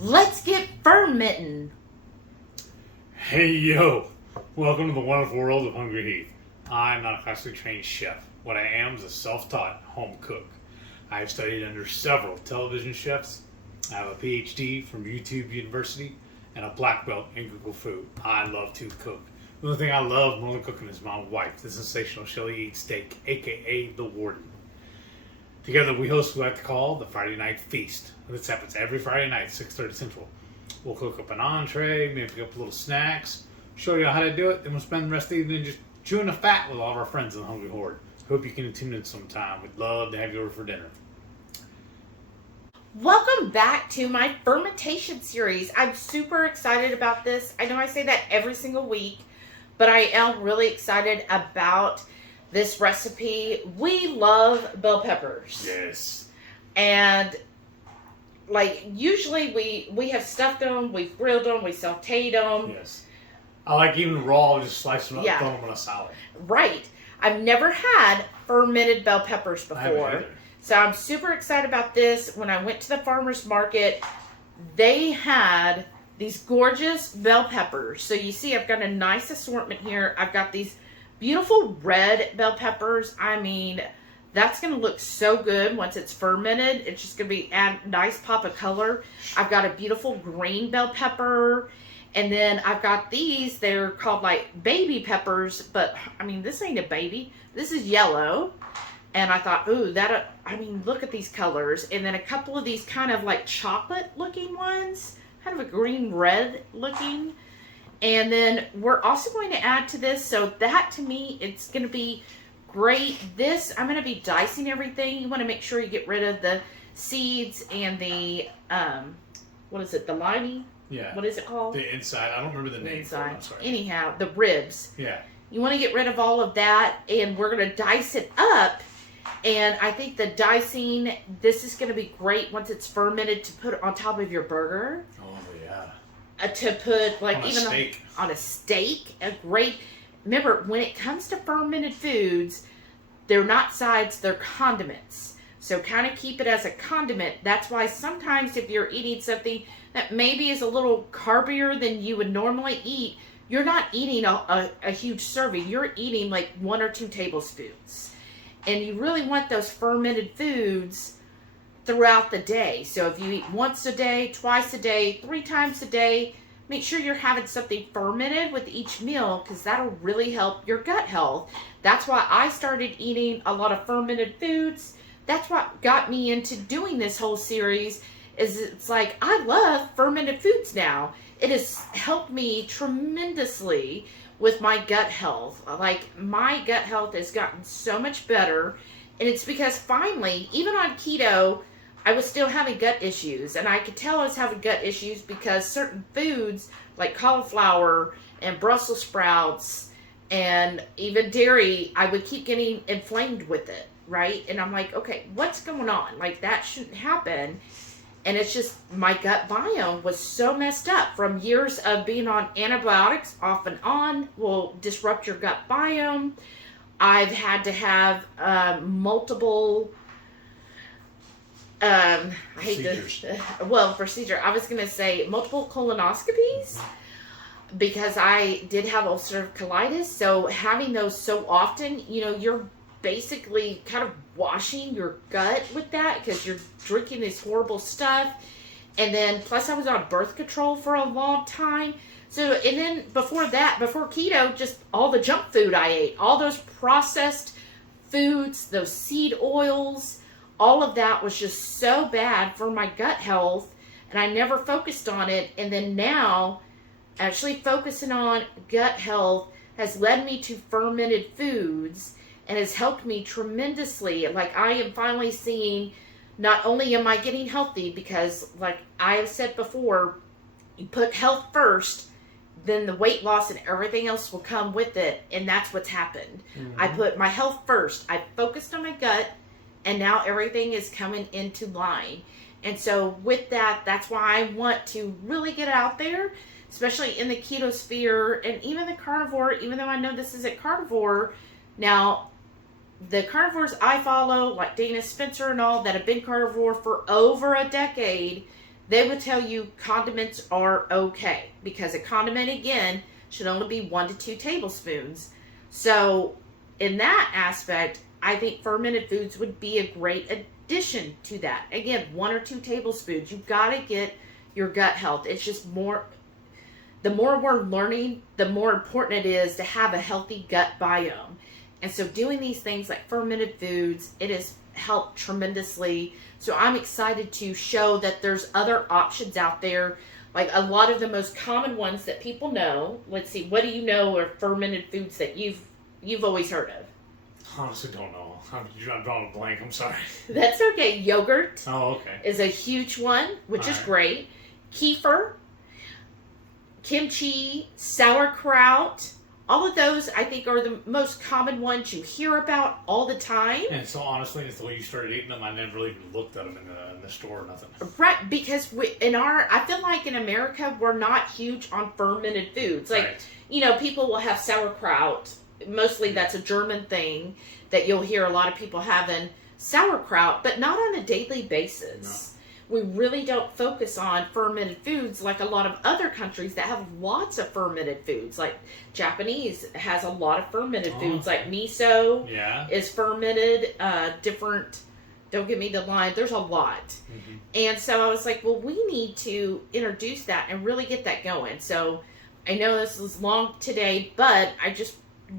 Let's get fermenting. Hey yo, welcome to the wonderful world of HungryHeath. I'm not a classically trained chef. What I am is a self-taught home cook. I have studied under several television chefs. I have a PhD from YouTube University and a black belt in Google Food. I love to cook. The only thing I love more than cooking is my wife, the sensational Shelly Eats Steak, aka the Warden. Together we host what I like to call the Friday Night Feast. This happens every Friday night, 6:30 Central. We'll cook up an entree, maybe pick up little snacks, show you how to do it, then we'll spend the rest of the evening just chewing the fat with all of our friends in the HungryHorde. Hope you can tune in sometime. We'd love to have you over for dinner. Welcome back to my fermentation series. I'm super excited about this. I know I say that every single week, but I am really excited about this recipe. We love bell peppers. Yes. And like usually we have stuffed them, we've grilled them, we sauteed them. Yes. I like even raw, just slice them up and Yeah. throw them in a salad. Right. I've never had fermented bell peppers I haven't before. either. So I'm super excited about this. When I went to the farmer's market, they had these gorgeous bell peppers. So you see I've got a nice assortment here. I've got these beautiful red bell peppers. I mean, that's going to look so good once it's fermented. It's just going to be a nice pop of color. I've got a beautiful green bell pepper. And then I've got these. They're called like baby peppers. But, I mean, this ain't a baby. This is yellow. And I thought, ooh, I mean, look at these colors. And then a couple of these kind of like chocolate looking ones. Kind of a green red looking. And then we're also going to add to this. So that to me, it's going to be great. This, I'm going to be dicing everything. You want to make sure you get rid of the seeds and the, what is it, the limey? Yeah. What is it called? The inside. I don't remember the name. Inside. I'm sorry. Anyhow, the ribs. Yeah. You want to get rid of all of that. And we're going to dice it up. And I think the dicing, this is going to be great once it's fermented to put on top of your burger. Oh, yeah. To put like On a even steak. on a steak. A great. Remember, when it comes to fermented foods, they're not sides, they're condiments. So kind of keep it as a condiment. That's why sometimes if you're eating something that maybe is a little carbier than you would normally eat, you're not eating a huge serving. You're eating like 1 or 2 tablespoons. And you really want those fermented foods throughout the day. So if you eat once a day, twice a day, 3 times a day, make sure you're having something fermented with each meal because that'll really help your gut health. That's why I started eating a lot of fermented foods. That's what got me into doing this whole series. Is it's like I love fermented foods now. It has helped me tremendously with my gut health. Like my gut health has gotten so much better, and it's because finally, even on keto, I was still having gut issues, and I could tell I was having gut issues because certain foods like cauliflower and Brussels sprouts and even dairy, I would keep getting inflamed with it, right? And I'm like, okay, what's going on? Like that shouldn't happen. And it's just my gut biome was so messed up from years of being on antibiotics off and on will disrupt your gut biome. I've had to have multiple procedure. I was going to say multiple colonoscopies because I did have ulcerative colitis. So having those so often, you know, you're basically kind of washing your gut with that because you're drinking this horrible stuff. And then plus I was on birth control for a long time. So, and then before that, before keto, just all the junk food I ate, all those processed foods, those seed oils, all of that was just so bad for my gut health, and I never focused on it. And then now, actually focusing on gut health has led me to fermented foods and has helped me tremendously. Like I am finally seeing, not only am I getting healthy, because like I have said before, you put health first, then the weight loss and everything else will come with it. And that's what's happened. Mm-hmm. I put my health first. I focused on my gut, and now everything is coming into line. And so with that, that's why I want to really get out there, especially in the keto sphere and even the carnivore, even though I know this isn't carnivore. Now, the carnivores I follow, like Dana Spencer and all, that have been carnivore for over a decade, they would tell you condiments are okay, because a condiment, again, should only be 1 to 2 tablespoons. So in that aspect, I think fermented foods would be a great addition to that. Again, 1 or 2 tablespoons. You've got to get your gut health. It's just more, the more we're learning, the more important it is to have a healthy gut biome. And so doing these things like fermented foods, it has helped tremendously. So I'm excited to show that there's other options out there. Like a lot of the most common ones that people know. Let's see, what do you know are fermented foods that you've always heard of? Honestly, don't know. I'm drawing a blank. I'm sorry. That's okay. Yogurt. Oh, okay. Is a huge one, which is great. Kefir, kimchi, sauerkraut. All of those, I think, are the most common ones you hear about all the time. And so, honestly, it's the way you started eating them. I never really even looked at them in the store or nothing. Right, because I feel like in America, we're not huge on fermented foods. Like, people will have sauerkraut. Mostly that's a German thing that you'll hear a lot of people having sauerkraut, but not on a daily basis. No. We really don't focus on fermented foods like a lot of other countries that have lots of fermented foods. Like Japanese has a lot of fermented foods, like miso is fermented, different, don't give me the line, there's a lot. Mm-hmm. And so I was like, well, we need to introduce that and really get that going. So I know this is long today, but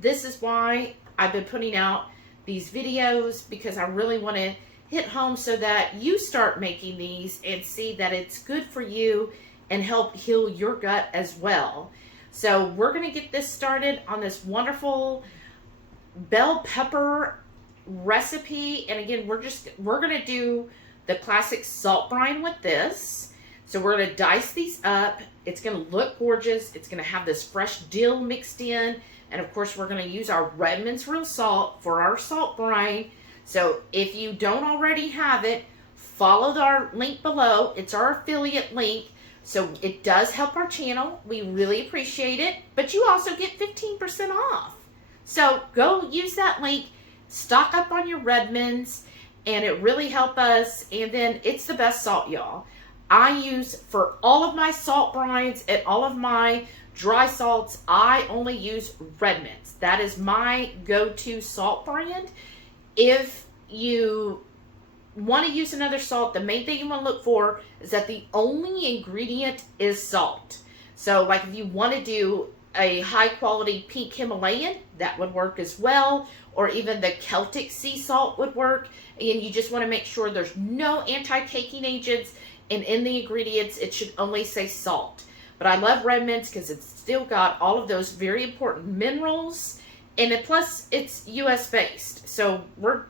this is why I've been putting out these videos, because I really want to hit home so that you start making these and see that it's good for you and help heal your gut as well. So we're going to get this started on this wonderful bell pepper recipe. And again, we're going to do the classic salt brine with this. So we're going to dice these up. It's going to look gorgeous. It's going to have this fresh dill mixed in. And of course, we're going to use our Redmond's real salt for our salt brine. So if you don't already have it, follow our link below. It's our affiliate link. So it does help our channel. We really appreciate it. But you also get 15% off. So go use that link. Stock up on your Redmond's. And it really helps us. And then it's the best salt, y'all. I use for all of my salt brines and all of my dry salts, I only use Redmond's. That is my go-to salt brand. If you want to use another salt, the main thing you want to look for is that the only ingredient is salt. So like if you want to do a high quality pink Himalayan, that would work as well. Or even the Celtic sea salt would work. And you just want to make sure there's no anti-caking agents. And in the ingredients, it should only say salt. But I love Redmond's because it's still got all of those very important minerals. And plus, it's U.S. based. So we're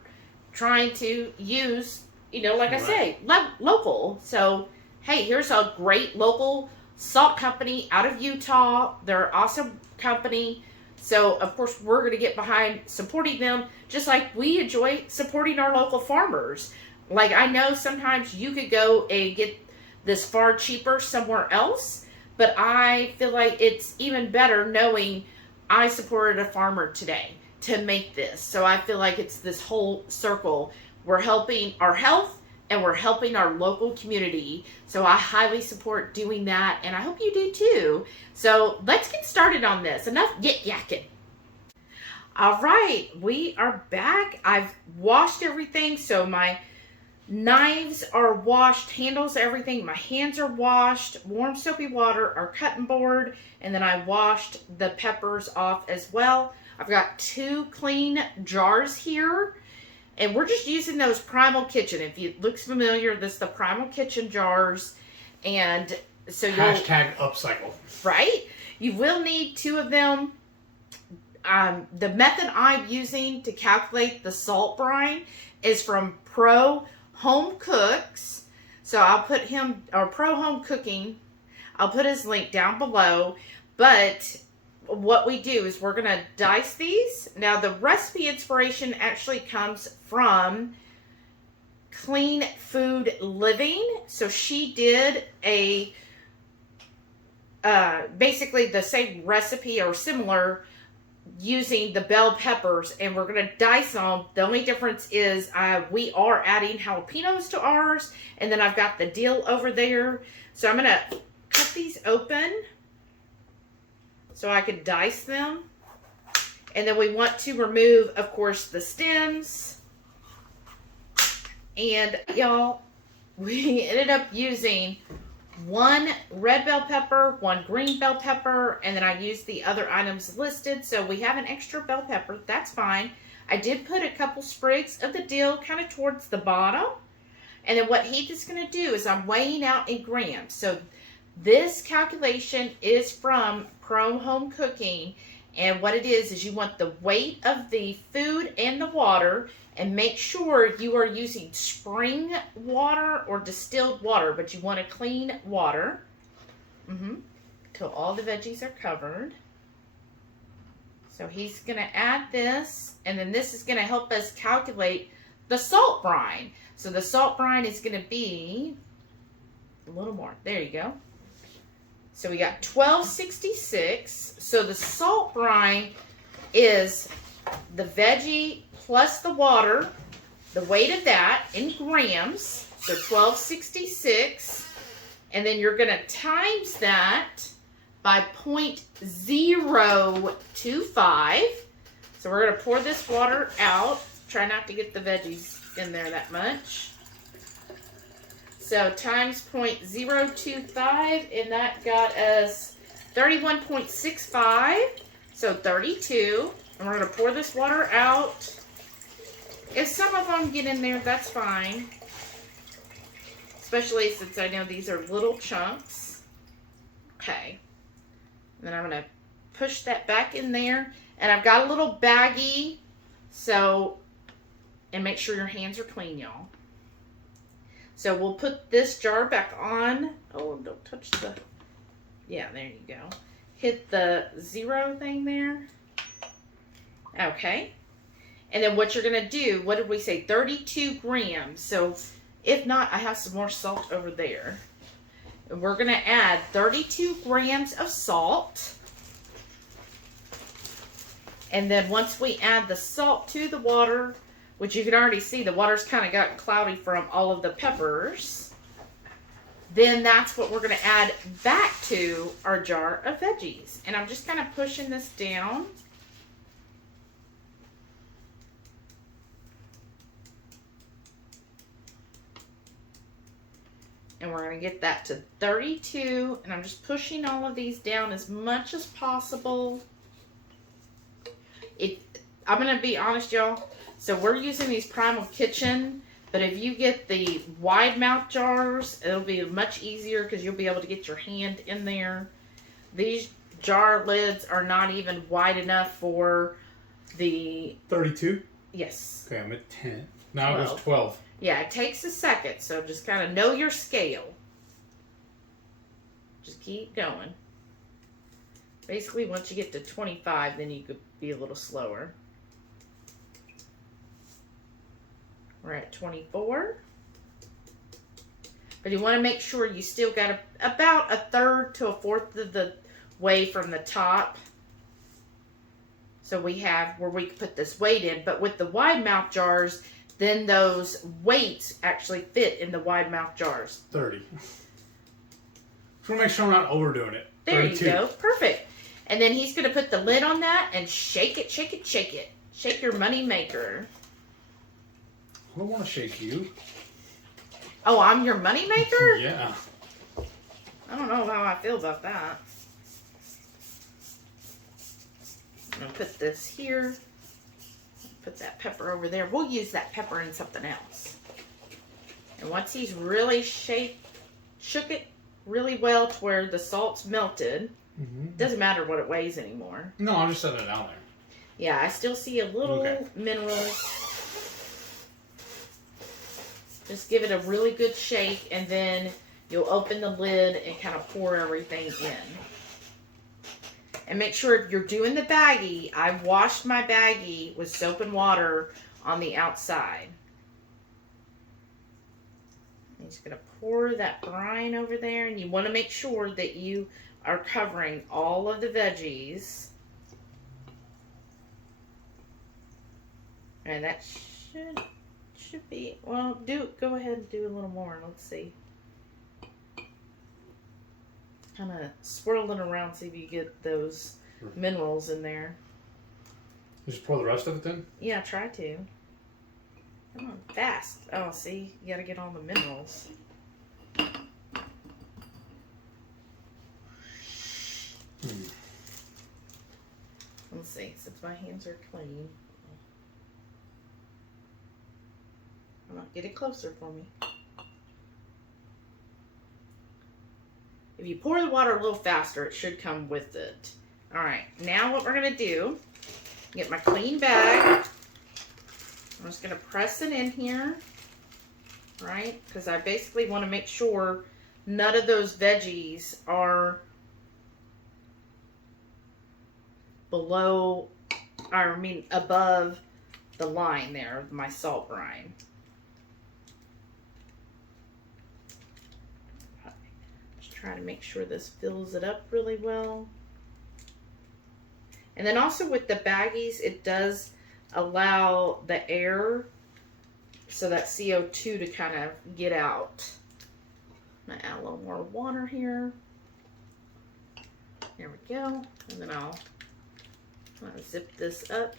trying to use, like I say, local. So, hey, here's a great local salt company out of Utah. They're an awesome company. So, of course, we're going to get behind supporting them, just like we enjoy supporting our local farmers. Like, I know sometimes you could go and get this far cheaper somewhere else, but I feel like it's even better knowing I supported a farmer today to make this. So I feel like it's this whole circle. We're helping our health and we're helping our local community. So I highly support doing that, and I hope you do too. So let's get started on this. Enough yakking. All right, we are back. I've washed everything, so my knives are washed, handles, everything. My hands are washed, warm soapy water, our cutting board, and then I washed the peppers off as well. I've got 2 clean jars here, and we're just using those Primal Kitchen. If it looks familiar, this is the Primal Kitchen jars, and so you'll... #upcycle. Right? You will need 2 of them. The method I'm using to calculate the salt brine is from Pro Home Cooks. So I'll put him, or Pro Home Cooking, I'll put his link down below. But what we do is we're going to dice these. Now the recipe inspiration actually comes from Clean Food Living. So she did basically the same recipe or similar using the bell peppers, and we're going to dice them. The only difference is we are adding jalapenos to ours, and then I've got the dill over there. So I'm going to cut these open so I can dice them. And then we want to remove, of course, the stems. And y'all, we ended up using 1 red bell pepper, 1 green bell pepper, and then I used the other items listed. So we have an extra bell pepper. That's fine. I did put a couple sprigs of the dill kind of towards the bottom. And then what Heath is going to do is I'm weighing out in grams. So this calculation is from Pro Home Cooking. And what it is you want the weight of the food and the water, and make sure you are using spring water or distilled water, but you want a clean water. Till all the veggies are covered. So he's going to add this, and then this is going to help us calculate the salt brine. So the salt brine is going to be a little more. There you go. So we got 1266. So the salt brine is the veggie plus the water, the weight of that in grams. So 1266. And then you're going to times that by 0.025. So we're going to pour this water out. Try not to get the veggies in there that much. So times 0.025, and that got us 31.65, so 32. And we're going to pour this water out. If some of them get in there, that's fine. Especially since I know these are little chunks. Okay. And then I'm going to push that back in there. And I've got a little baggie, so, and make sure your hands are clean, y'all. So we'll put this jar back on. Oh, don't touch the, yeah, there you go. Hit the 0 thing there. Okay. And then what you're going to do, what did we say? 32 grams. So if not, I have some more salt over there. And we're going to add 32 grams of salt. And then once we add the salt to the water, which you can already see, the water's kind of gotten cloudy from all of the peppers. Then that's what we're going to add back to our jar of veggies. And I'm just kind of pushing this down. And we're going to get that to 32. And I'm just pushing all of these down as much as possible. I'm going to be honest, y'all. So we're using these Primal Kitchen, but if you get the wide mouth jars, it'll be much easier because you'll be able to get your hand in there. These jar lids are not even wide enough for the... 32? Yes. Okay, I'm at 10. Now it goes 12. Yeah, it takes a second, so just kind of know your scale. Just keep going. Basically, once you get to 25, then you could be a little slower. We're at 24. But you want to make sure you still got about a third to a fourth of the way from the top. So we have where we can put this weight in. But with the wide mouth jars, then those weights actually fit in the wide mouth jars. 30. Just want to make sure I'm not overdoing it. There 32. you go. Perfect. And then he's going to put the lid on that and shake it, shake it, shake it. Shake your money maker. I don't want to shake you. Oh, I'm your money maker? Yeah. I don't know how I feel about that. I'm going to put this here. Put that pepper over there. We'll use that pepper in something else. And once he's really shook it really well to where the salt's melted, doesn't matter what it weighs anymore. No, I'm just setting it down there. Yeah, I still see a little minerals. Just give it a really good shake, and then you'll open the lid and kind of pour everything in. And make sure if you're doing the baggie, I washed my baggie with soap and water on the outside. I'm just going to pour that brine over there, and you want to make sure that you are covering all of the veggies. And that should be, well, go ahead and do a little more. Let's see. Kind of swirl it around, see if you get those minerals in there. Just pour the rest of it then? Yeah, try to. Come on, fast. Oh, see, you gotta get all the minerals. Let's see, since my hands are clean. Come on, get it closer for me. If you pour the water a little faster, it should come with it. All right, now what we're gonna do, get my clean bag. I'm just gonna press it in here, right? Because I basically want to make sure none of those veggies are below, or I mean above the line there of my salt brine. Just trying to make sure this fills it up really well. And then also with the baggies, it does allow the air, so that CO2 to kind of get out. I'm gonna add a little more water here. There we go. And then I'll zip this up.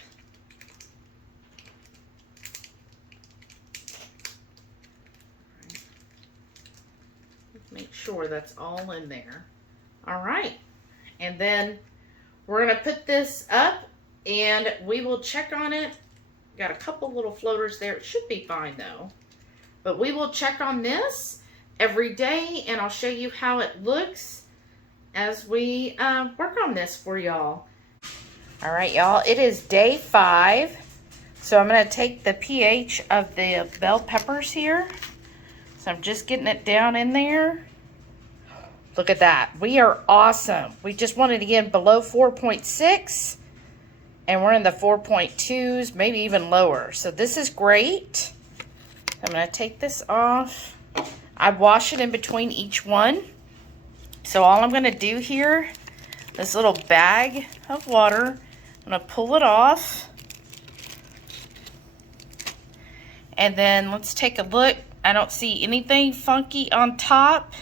Make sure that's all in there. All right. And then we're going to put this up and we will check on it. Got a couple little floaters there. It should be fine though. But we will check on this every day and I'll show you how it looks as we work on this for y'all. All right, y'all, it is day 5. So I'm going to take the pH of the bell peppers here. So I'm just getting it down in there. Look at that. We are awesome. We just wanted to get below 4.6. And we're in the 4.2s, maybe even lower. So this is great. I'm going to take this off. I wash it in between each one. So all I'm going to do here, this little bag of water, I'm going to pull it off. And then let's take a look. I don't see anything funky on top.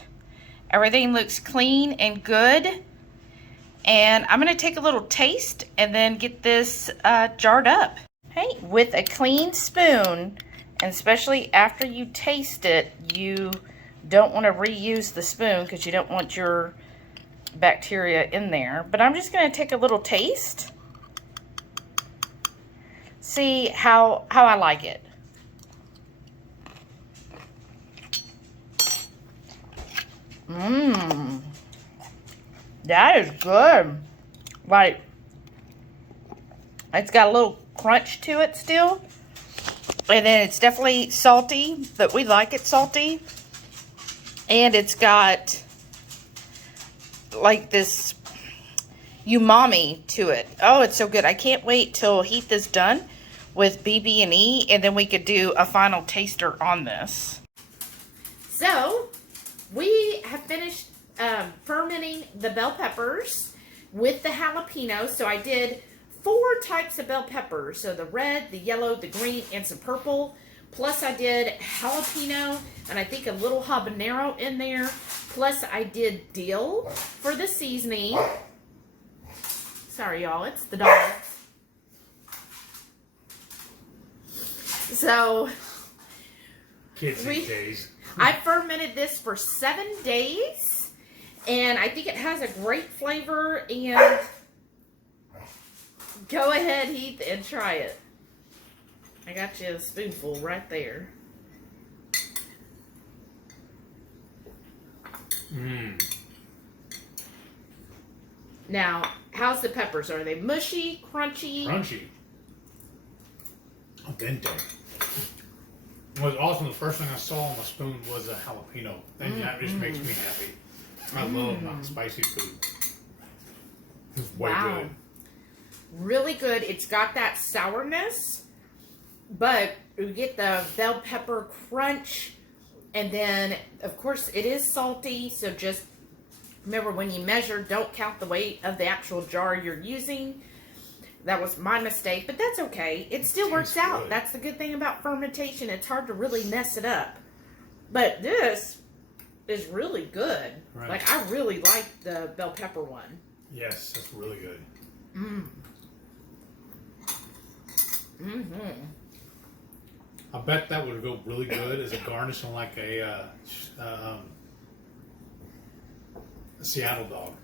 Everything looks clean and good. And I'm going to take a little taste and then get this jarred up. Hey, with a clean spoon, and especially after you taste it, you don't want to reuse the spoon because you don't want your bacteria in there. But I'm just going to take a little taste. See how I like it. Mmm. That is good. Like, it's got a little crunch to it still. And then it's definitely salty, but we like it salty. And it's got like this umami to it. Oh, it's so good. I can't wait till Heath is done with BB&E, and then we could do a final taster on this. So, we have finished fermenting the bell peppers with the jalapeno. So I did 4 types of bell peppers. So the red, the yellow, the green, and some purple. Plus I did jalapeno and I think a little habanero in there. Plus I did dill for the seasoning. Sorry y'all, it's the dog. So Kids these days. I fermented this for 7 days, and I think it has a great flavor, and go ahead, Heath, and try it. I got you a spoonful right there. Mmm. Now, how's the peppers? Are they mushy, crunchy? Crunchy. Al dente. What's awesome, the first thing I saw on the spoon was a jalapeno. And that just makes me happy. I love spicy food. It's way good. Really good. It's got that sourness, but you get the bell pepper crunch. And then, of course, it is salty. So just remember when you measure, don't count the weight of the actual jar you're using. That was my mistake, but that's okay. It still works out. Good. That's the good thing about fermentation. It's hard to really mess it up. But this is really good. Right. Like, I really like the bell pepper one. Yes, that's really good. I bet that would go really good as a garnish on like a Seattle dog.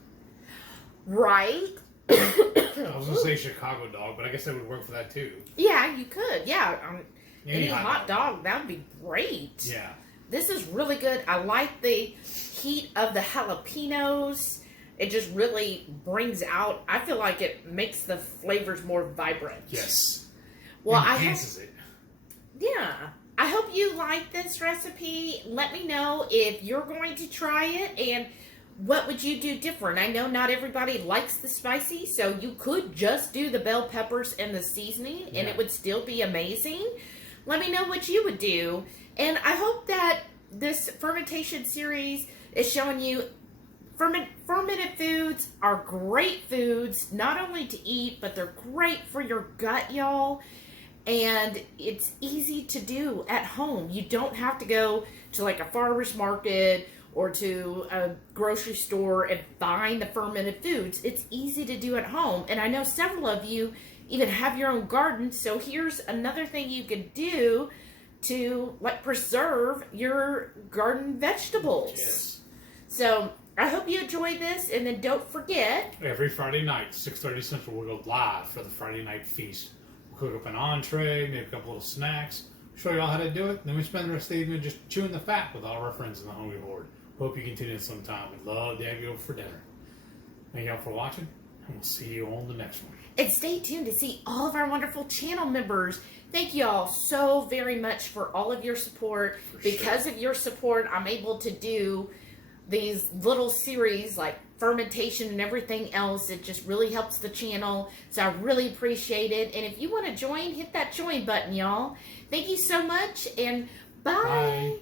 Right? I was gonna say Chicago dog, but I guess that would work for that too. Yeah, you could. Yeah. Any Any hot dog, that would be great. Yeah. This is really good. I like the heat of the jalapenos. It just really brings out, I feel like it makes the flavors more vibrant. Yes. Well, Enhances it. Yeah. I hope you like this recipe. Let me know if you're going to try it and what would you do different. I know not everybody likes the spicy, so you could just do the bell peppers and the seasoning and it would still be amazing. Let me know what you would do. And I hope that this fermentation series is showing you fermented foods are great foods, not only to eat, but they're great for your gut, y'all. And it's easy to do at home. You don't have to go to like a farmer's market or to a grocery store and find the fermented foods. It's easy to do at home. And I know several of you even have your own garden. So here's another thing you could do to like preserve your garden vegetables. Yes. So I hope you enjoyed this, and then don't forget, Every Friday night, 6:30 Central, we'll go live for the Friday night feast. We'll cook up an entree, make a couple little snacks, show you all how to do it, then we spend the rest of the evening just chewing the fat with all of our friends in the Hungry Horde. Hope you can tune in sometime. We'd love to have you over for dinner. Thank you all for watching, and we'll see you on the next one. and stay tuned to see all of our wonderful channel members. Thank you all so very much for all of your support. Because of your support, I'm able to do these little series like fermentation and everything else. It just really helps the channel, so I really appreciate it. And if you want to join, hit that join button, y'all. Thank you so much, and bye. Bye.